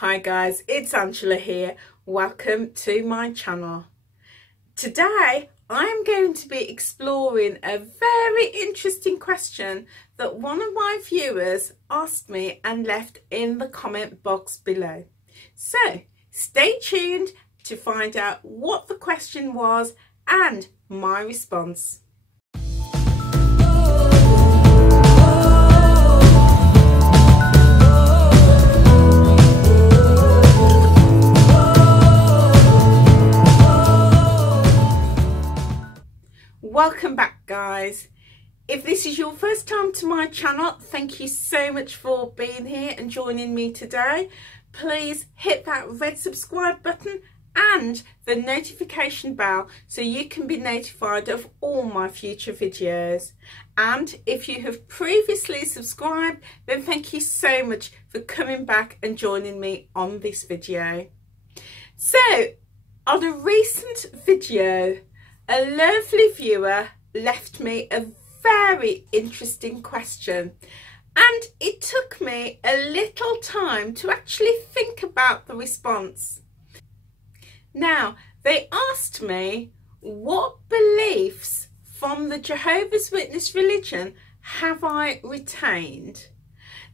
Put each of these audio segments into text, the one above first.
Hi guys, it's Angela here. Welcome to my channel. Today I'm going to be exploring a very interesting question that one of my viewers asked me and left in the comment box below. So stay tuned to find out what the question was and my response. Welcome back guys. If this is your first time to my channel, thank you so much for being here and joining me today. Please hit that red subscribe button and the notification bell so you can be notified of all my future videos. And if you have previously subscribed, then thank you so much for coming back and joining me on this video. So on a recent video, a lovely viewer left me a very interesting question, and it took me a little time to actually think about the response. Now, they asked me, what beliefs from the Jehovah's Witness religion have I retained?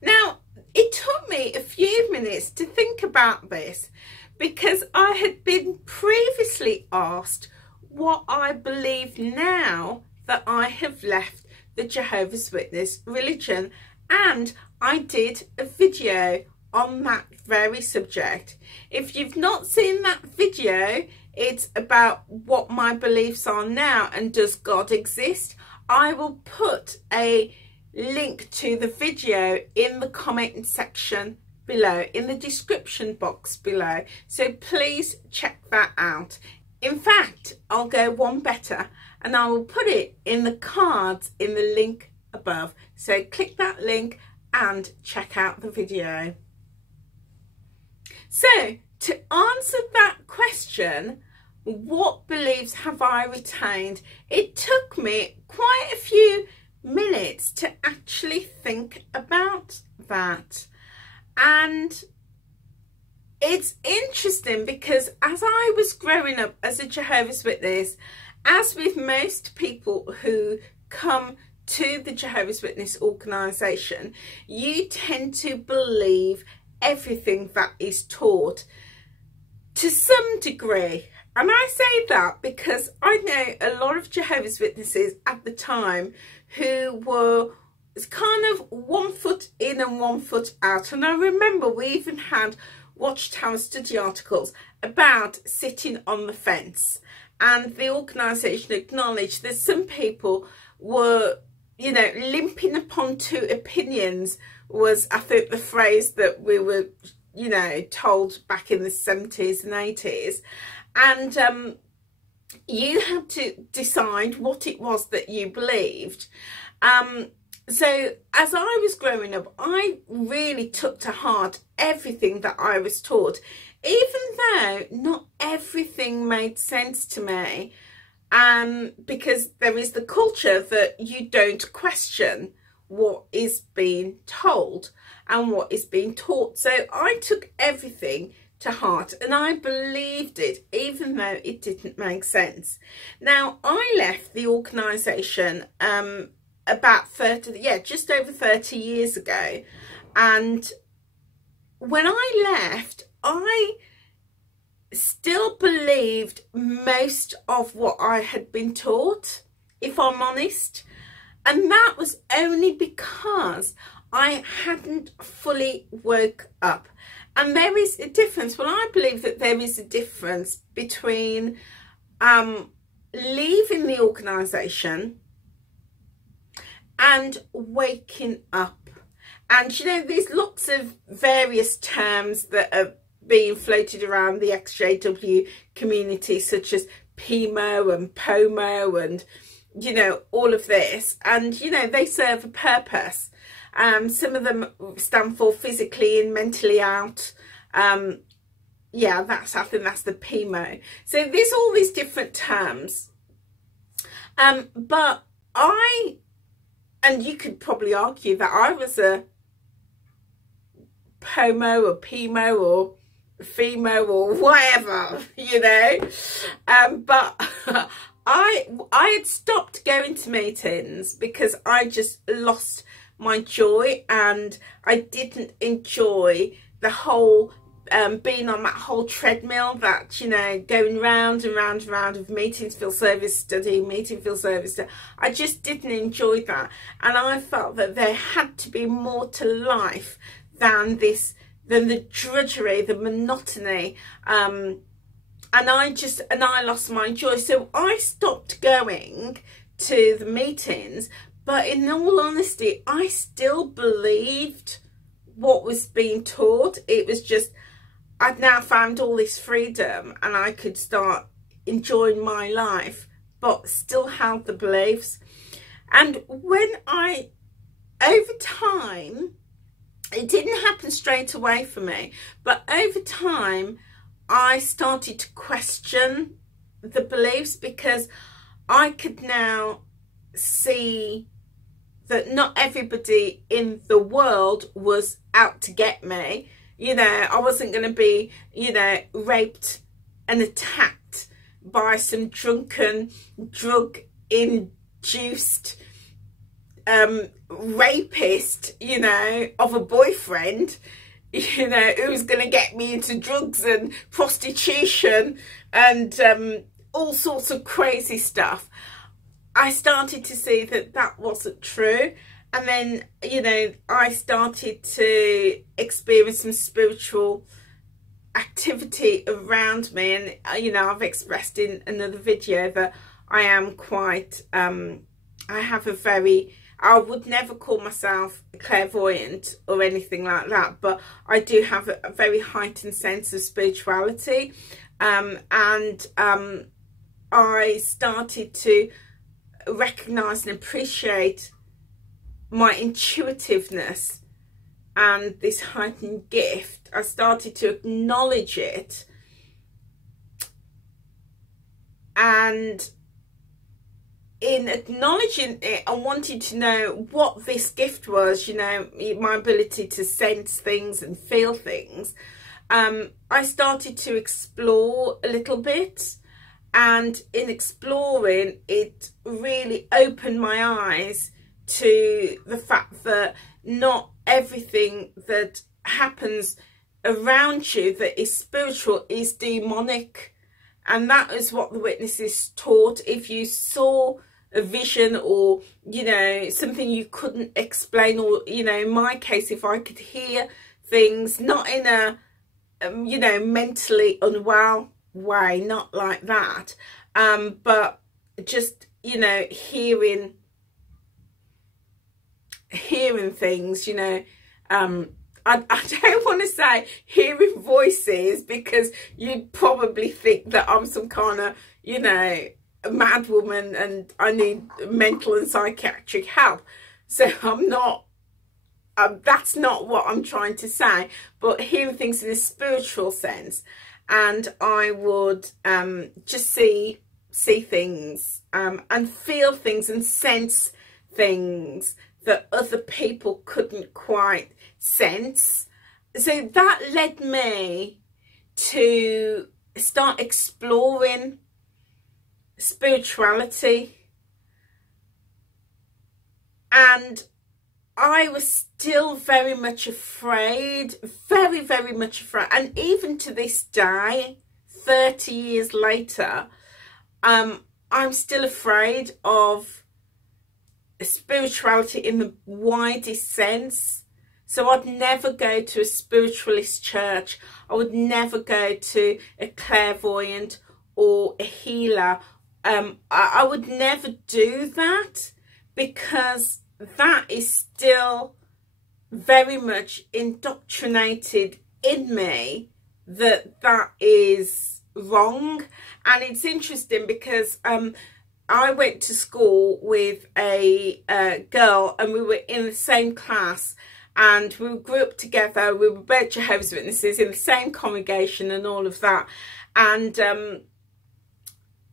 Now, it took me a few minutes to think about this because I had been previously asked what I believe now that I have left the Jehovah's Witness religion, and I did a video on that very subject. If you've not seen that video, it's about what my beliefs are now and does God exist. I will put a link to the video in the comment section below, in the description box below, so please check that out. In fact, I'll go one better and I will put it in the cards in the link above. So click that link and check out the video. So to answer that question, what beliefs have I retained? It took me quite a few minutes to actually think about that. And it's interesting because as I was growing up as a Jehovah's Witness, as with most people who come to the Jehovah's Witness organisation, you tend to believe everything that is taught to some degree. And I say that because I know a lot of Jehovah's Witnesses at the time who were kind of 1 foot in and 1 foot out. And I remember we even had Watchtower study articles about sitting on the fence, and the organisation acknowledged that some people were, you know, limping upon two opinions was, I think, the phrase that we were, you know, told back in the 70s and 80s. And you had to decide what it was that you believed. So as I was growing up, I really took to heart everything that I was taught, even though not everything made sense to me, because there is the culture that you don't question what is being told and what is being taught. So I took everything to heart and I believed it, even though it didn't make sense. Now, I left the organisation about just over 30 years ago, and when I left, I still believed most of what I had been taught, if I'm honest, and that was only because I hadn't fully woke up. And there is a difference. Well, I believe that there is a difference between leaving the organisation and waking up. And you know, there's lots of various terms that are being floated around the XJW community, such as PMO and POMO and, you know, all of this. And, you know, they serve a purpose. Some of them stand for physically and mentally out. Yeah, I think that's the PMO. So there's all these different terms. But and you could probably argue that I was a pomo or pimo or femo or whatever, you know. But I had stopped going to meetings because I just lost my joy, and I didn't enjoy the whole being on that whole treadmill, that, you know, going round and round and round of meeting, field service, study, meeting, field service study. I just didn't enjoy that, and I felt that there had to be more to life than this, than the drudgery, the monotony, and I lost my joy. So I stopped going to the meetings, but in all honesty, I still believed what was being taught. It was just, I'd now found all this freedom and I could start enjoying my life, but still held the beliefs. And when over time, it didn't happen straight away for me, but over time, I started to question the beliefs, because I could now see that not everybody in the world was out to get me. You know, I wasn't going to be, you know, raped and attacked by some drunken, drug-induced rapist, you know, of a boyfriend, you know, who was going to get me into drugs and prostitution and all sorts of crazy stuff. I started to see that that wasn't true. And then, you know, I started to experience some spiritual activity around me. And, you know, I've expressed in another video that I am quite, I have a very, I would never call myself clairvoyant or anything like that, but I do have a very heightened sense of spirituality. I started to recognize and appreciate my intuitiveness and this heightened gift. I started to acknowledge it, and in acknowledging it, I wanted to know what this gift was, you know, my ability to sense things and feel things. I started to explore a little bit, and in exploring, it really opened my eyes to the fact that not everything that happens around you that is spiritual is demonic. And that is what the witnesses taught. If you saw a vision, or, you know, something you couldn't explain, or, you know, in my case, if I could hear things, not in a, you know, mentally unwell way, not like that, but just, you know, hearing things, you know, I don't want to say hearing voices, because you'd probably think that I'm some kind of, you know, a mad woman and I need mental and psychiatric help. So I'm not, that's not what I'm trying to say, but hearing things in a spiritual sense. And I would just see things and feel things and sense things that other people couldn't quite sense. So that led me to start exploring spirituality, and I was still very much afraid, very much afraid. And even to this day, 30 years later, I'm still afraid of spirituality in the widest sense. So I'd never go to a spiritualist church. I would never go to a clairvoyant or a healer. I would never do that, because that is still very much indoctrinated in me that that is wrong. And it's interesting because I went to school with a girl, and we were in the same class, and we grew up together. We were both Jehovah's Witnesses in the same congregation and all of that. And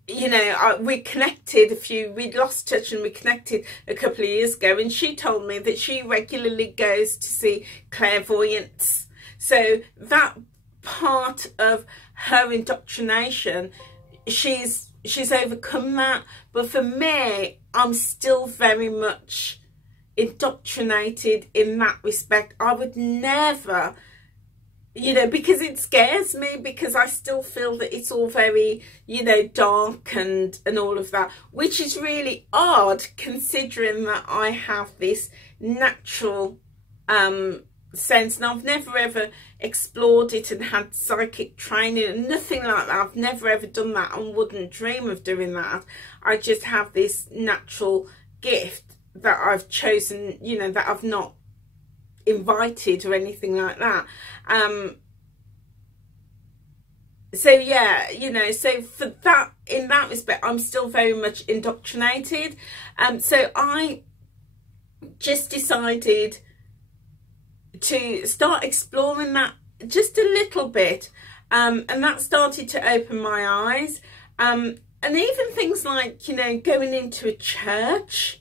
you know, we connected we'd lost touch, and we connected a couple of years ago, and she told me that she regularly goes to see clairvoyants, So that part of her indoctrination, she's overcome that. But for me, I'm still very much indoctrinated in that respect. I would never, you know, because it scares me, because I still feel that it's all very, you know, dark and all of that, which is really odd considering that I have this natural sense, and I've never ever explored it and had psychic training and nothing like that. I've never ever done that and wouldn't dream of doing that. I just have this natural gift that I've chosen, you know, that I've not invited or anything like that. So yeah, you know, so for that, in that respect, I'm still very much indoctrinated. So I just decided to start exploring that just a little bit, and that started to open my eyes, and even things like, you know, going into a church.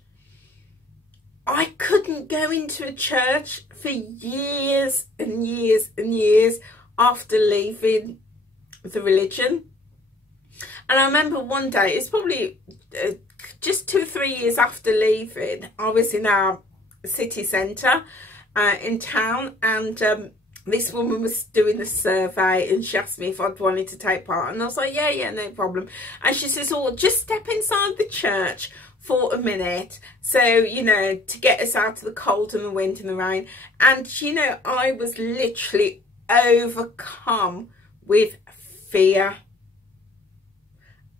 I couldn't go into a church for years and years and years after leaving the religion. And I remember one day, it's probably just 2 or 3 years after leaving, I was in our city centre in town, and this woman was doing a survey and she asked me if I'd wanted to take part, and I was like, yeah, no problem. And she says, oh, just step inside the church for a minute, so, you know, to get us out of the cold and the wind and the rain. And, you know, I was literally overcome with fear.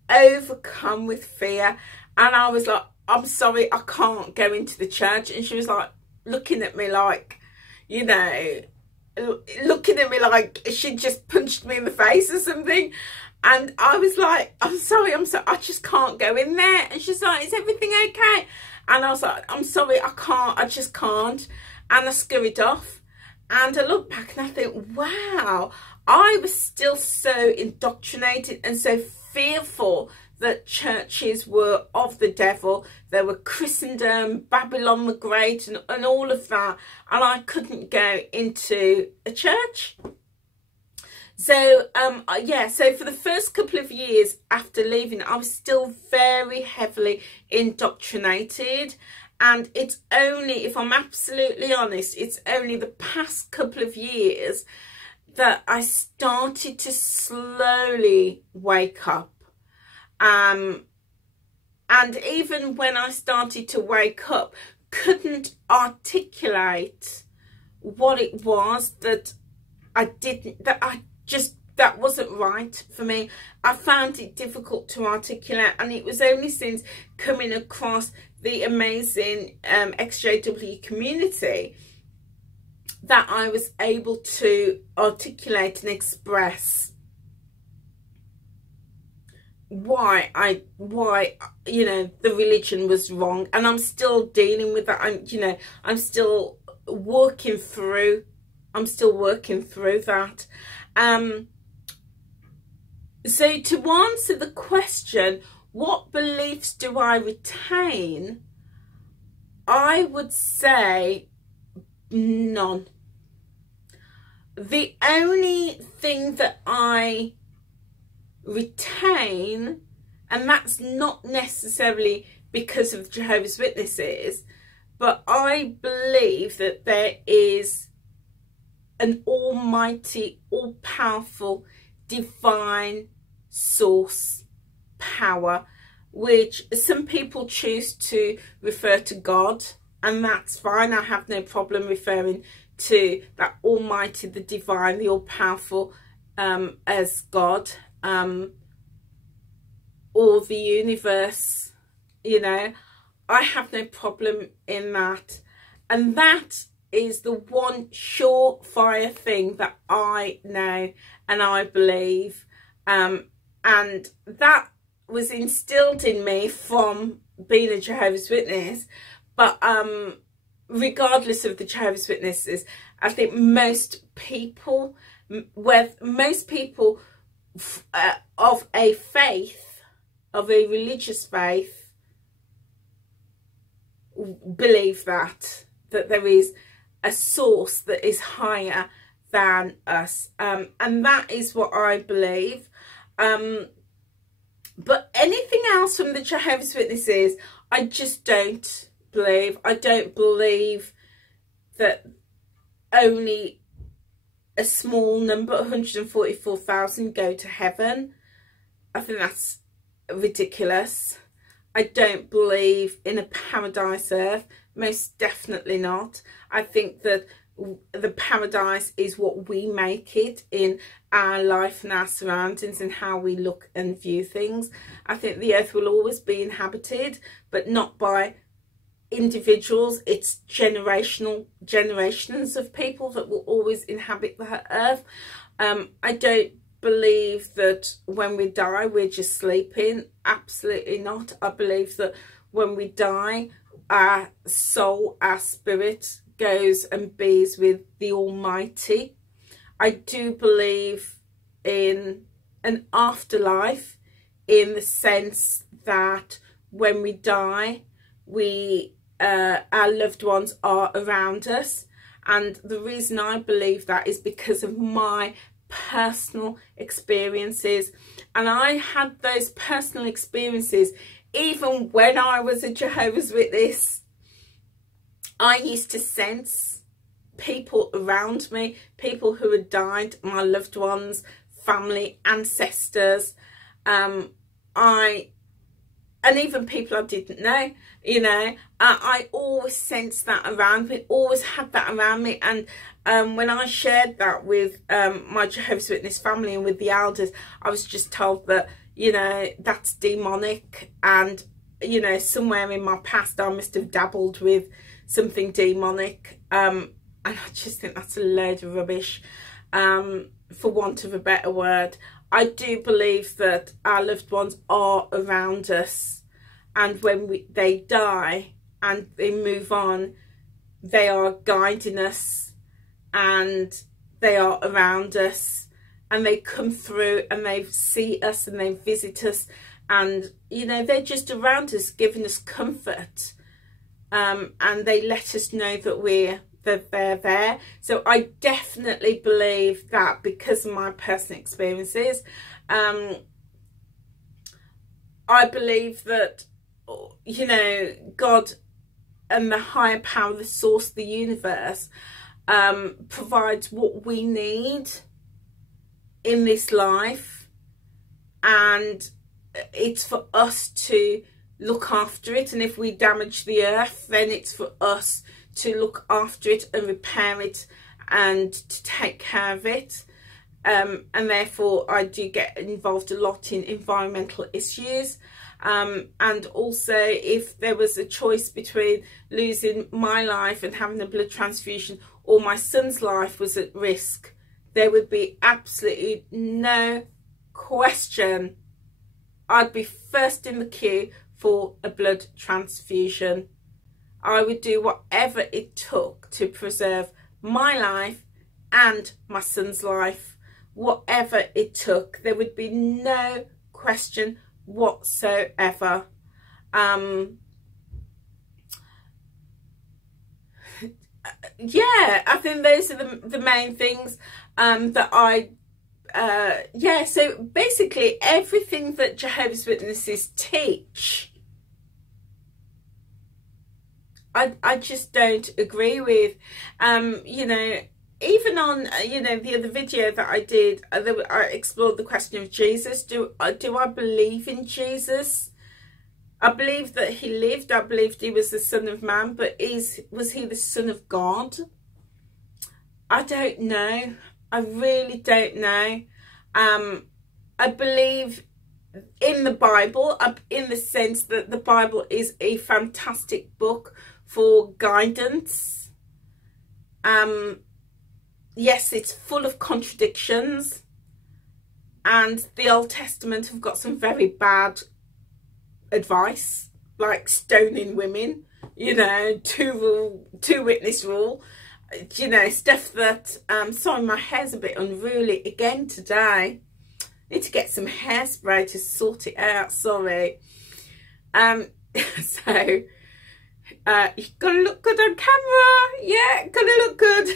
Overcome with fear. And I was like, I'm sorry, I can't go into the church. And she was like looking at me like, you know, looking at me like she just punched me in the face or something. And I was like, I'm sorry, I just can't go in there. And she's like, is everything okay? And I was like, I'm sorry, I just can't. And I scurried off. And I look back and I think, wow, I was still so indoctrinated and so fearful that churches were of the devil. There were Christendom, Babylon the Great, and all of that. And I couldn't go into a church. So, yeah, so for the first couple of years after leaving, I was still very heavily indoctrinated. And it's only, if I'm absolutely honest, it's only the past couple of years that I started to slowly wake up. And even when I started to wake up, couldn't articulate what it was that I didn't, that wasn't right for me. I found it difficult to articulate, and it was only since coming across the amazing XJW community that I was able to articulate and express why you know, the religion was wrong. And I'm still dealing with that. I'm still working through that. So to answer the question, what beliefs do I retain? I would say none. The only thing that I retain, and that's not necessarily because of Jehovah's Witnesses, but I believe that there is an almighty, all-powerful, divine source power, which some people choose to refer to God, and that's fine. I have no problem referring to that almighty, the divine, the all-powerful as God, or the universe. You know, I have no problem in that. And that is the one surefire thing that I know and I believe, and that was instilled in me from being a Jehovah's Witness. But regardless of the Jehovah's Witnesses, I think most people of a faith, of a religious faith, believe that there is a source that is higher than us, and that is what I believe. But anything else from the Jehovah's Witnesses, I just don't believe. I don't believe that only a small number, 144,000, go to heaven. I think that's ridiculous. I don't believe in a paradise earth, most definitely not. I think that the paradise is what we make it in our life and our surroundings and how we look and view things. I think the earth will always be inhabited, but not by individuals. It's generations of people that will always inhabit the earth. I don't believe that when we die we're just sleeping. Absolutely not. I believe that when we die, our soul, our spirit goes and bees with the Almighty. I do believe in an afterlife, in the sense that when we die, our loved ones are around us. And the reason I believe that is because of my personal experiences. And I had those personal experiences even when I was a Jehovah's Witness. I used to sense people around me, people who had died, my loved ones, family, ancestors, and even people I didn't know, you know. I always sensed that around me, always had that around me. And when I shared that with my Jehovah's Witness family and with the elders, I was just told that, you know, that's demonic. And, you know, somewhere in my past I must have dabbled with something demonic. And I just think that's a load of rubbish, for want of a better word. I do believe that our loved ones are around us, and when they die and they move on, they are guiding us and they are around us, and they come through and they see us and they visit us, and, you know, they're just around us giving us comfort, and they let us know that they're there. So I definitely believe that because of my personal experiences. I believe that, you know, God and the higher power, the source of the universe, provides what we need in this life, and it's for us to look after it. And if we damage the earth, then it's for us to look after it and repair it and to take care of it. And therefore I do get involved a lot in environmental issues. And also, if there was a choice between losing my life and having a blood transfusion, or my son's life was at risk, there would be absolutely no question. I'd be first in the queue for a blood transfusion. I would do whatever it took to preserve my life and my son's life. Whatever it took. There would be no question whatsoever. Yeah, I think those are the main things that I yeah, so basically everything that Jehovah's Witnesses teach, I just don't agree with. You know, even on, you know, the other video that I did, I explored the question of Jesus. Do I believe in Jesus? I believe that he lived. I believed he was the Son of Man, but was he the Son of God? I don't know. I really don't know. I believe in the Bible, in the sense that the Bible is a fantastic book for guidance. Yes, it's full of contradictions, and the Old Testament have got some very bad advice, like stoning women, you know, two witness rule, you know, stuff that, sorry, my hair's a bit unruly again today. Need to get some hairspray to sort it out, sorry. So you gotta look good on camera. Yeah, gotta look good.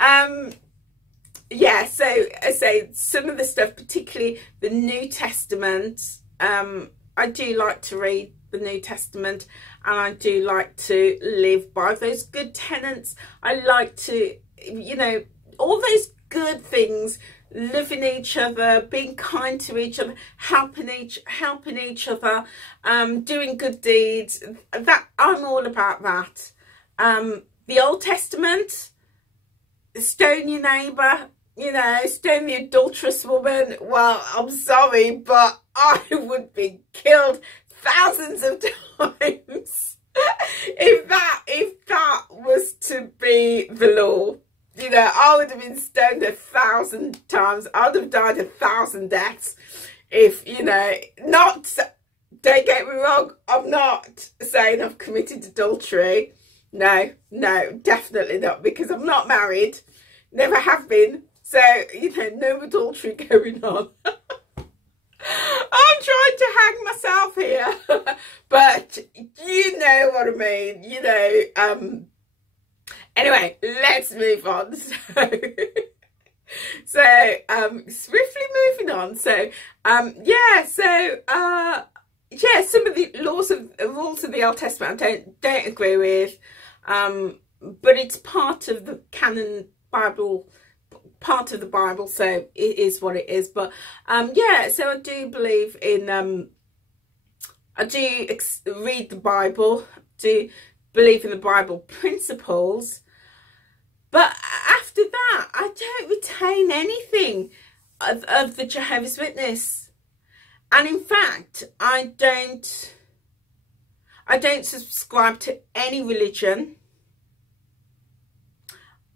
Yeah, so I say some of the stuff, particularly the New Testament, I do like to read the New Testament, and I do like to live by those good tenets. I like to, you know, all those good things, loving each other, being kind to each other, helping each other, doing good deeds. That I'm all about that. The Old Testament, stone your neighbour, you know, stone the adulterous woman. Well, I'm sorry, but I would be killed thousands of times if that was to be the law. You know, I would have been stoned 1,000 times. I would have died 1,000 deaths if, you know, don't get me wrong, I'm not saying I've committed adultery. No, definitely not, because I'm not married, never have been. So, you know, no adultery going on. I'm trying to hang myself here, but you know what I mean, you know. Anyway, let's move on. So swiftly moving on. So, yeah, some of the rules of the Old Testament I don't agree with, but it's part of the canon Bible, part of the Bible, so it is what it is. But yeah, so I do believe in I do read the Bible, do believe in the Bible principles, but after that I don't retain anything of the Jehovah's Witness. And in fact, I don't subscribe to any religion.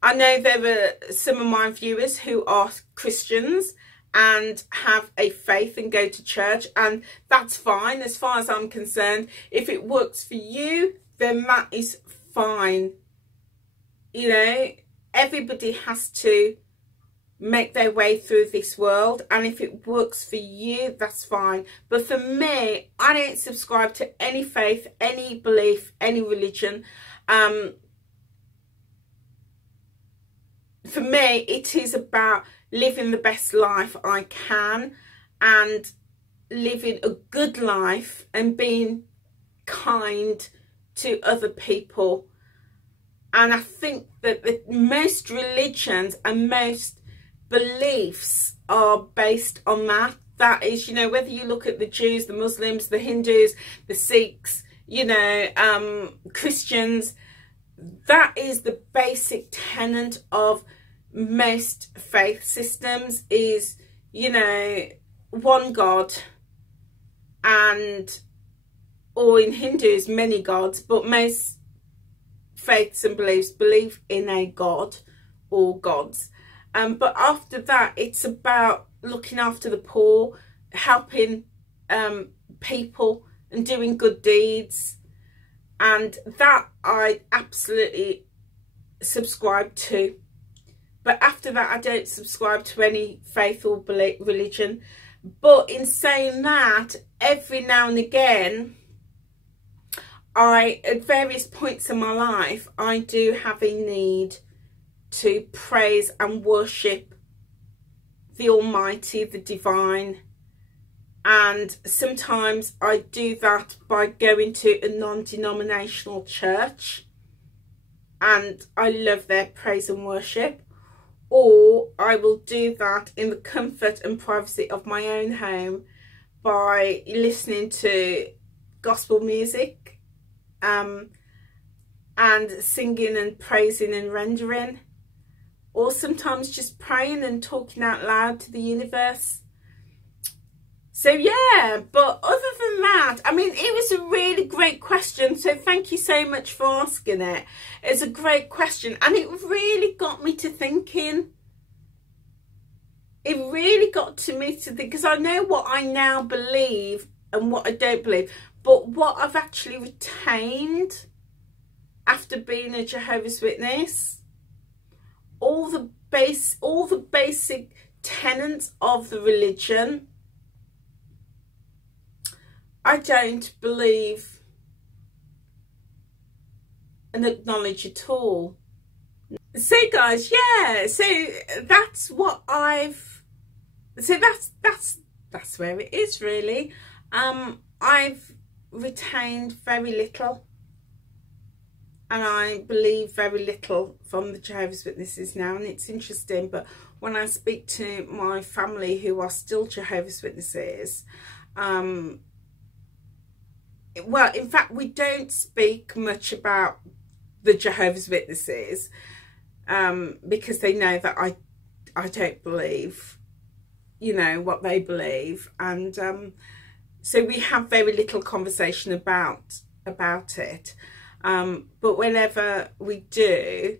I know there are some of my viewers who are Christians and have a faith and go to church, and that's fine as far as I'm concerned. If it works for you, then that is fine. You know, everybody has to make their way through this world, and if it works for you, that's fine. But for me, I don't subscribe to any faith, any belief, any religion. For me, it is about living the best life I can, and living a good life and being kind to other people. And I think that most religions and most beliefs are based on that. That is, you know, whether you look at the Jews, the Muslims, the Hindus, the Sikhs, you know, Christians, that is the basic tenet of most faith systems, is, you know, one God, and, or in Hindus, many gods, but most faiths and beliefs believe in a God or gods. But after that, it's about looking after the poor, helping people and doing good deeds. And that I absolutely subscribe to. But after that, I don't subscribe to any faith or religion. But in saying that, every now and again, at various points in my life, I do have a need to praise and worship the Almighty, the Divine. And sometimes I do that by going to a non-denominational church, and I love their praise and worship. Or I will do that in the comfort and privacy of my own home by listening to gospel music, and singing and praising and rendering, or sometimes just praying and talking out loud to the universe. So yeah, but other than that, I mean, it was a really great question, so thank you so much for asking it. It's a great question, and it really got me to thinking. It really got me to think, because I know what I now believe and what I don't believe, but what I've actually retained after being a Jehovah's Witness, all the basic tenets of the religion, I don't believe and acknowledge at all. So guys, yeah, so that's what that's where it is really. I've retained very little, and I believe very little from the Jehovah's Witnesses now. And it's interesting, but when I speak to my family who are still Jehovah's Witnesses, well, in fact, we don't speak much about the Jehovah's Witnesses, because they know that I don't believe, you know, what they believe, and so we have very little conversation about it. But whenever we do,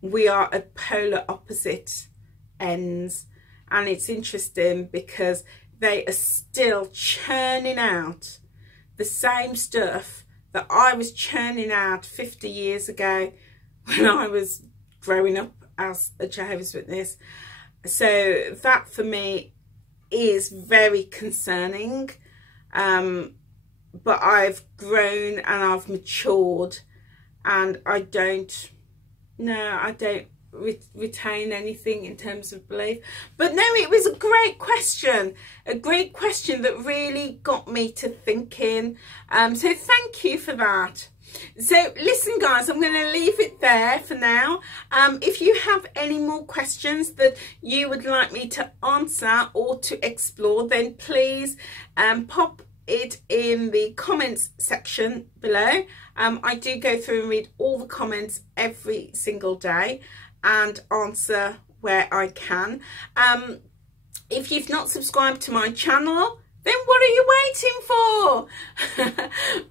we are at polar opposite ends, and it's interesting because they are still churning out the same stuff that I was churning out 50 years ago when I was growing up as a Jehovah's Witness. So that for me is very concerning. But I've grown and I've matured, and I don't retain anything in terms of belief. But no, it was a great question that really got me to thinking. So thank you for that. So listen guys, I'm going to leave it there for now. If you have any more questions that you would like me to answer or to explore, then please pop it in the comments section below. I do go through and read all the comments every single day and answer where I can. If you've not subscribed to my channel, then what are you waiting for?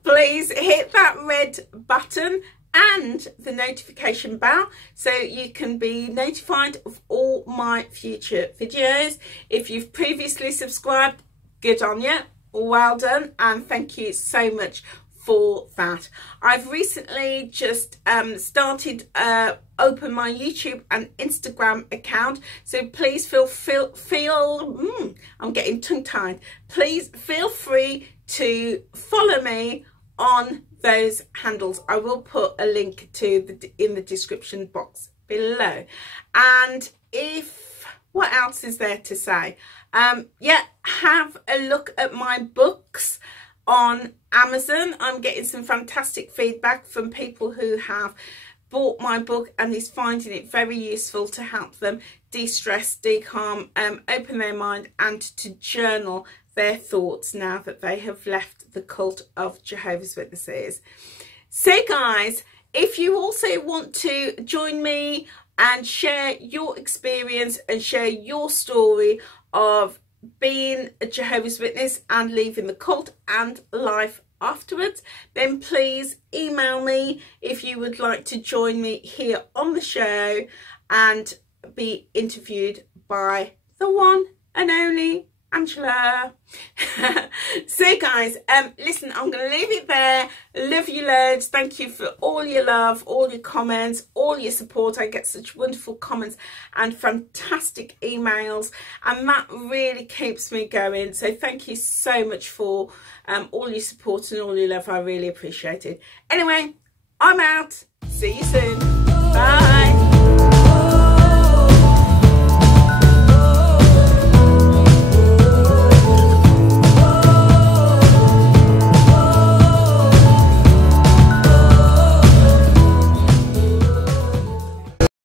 Please hit that red button and the notification bell so you can be notified of all my future videos. If you've previously subscribed, good on you, well done, and thank you so much for that. I've recently just started open my YouTube and Instagram account, so please I'm getting tongue-tied. Please feel free to follow me on those handles. I will put a link to in the description box below. And what else is there to say? Yeah, have a look at my books on Amazon. I'm getting some fantastic feedback from people who have bought my book and is finding it very useful to help them de-stress, de-calm, open their mind, and to journal their thoughts now that they have left the cult of Jehovah's Witnesses. So guys, if you also want to join me and share your experience and share your story of being a Jehovah's Witness and leaving the cult and life afterwards, then please email me if you would like to join me here on the show and be interviewed by the one and only Angela. So guys, listen, I'm going to leave it there. Love you loads. Thank you for all your love, all your comments, all your support. I get such wonderful comments and fantastic emails, and that really keeps me going. So thank you so much for all your support and all your love. I really appreciate it. Anyway, I'm out. See you soon. Bye.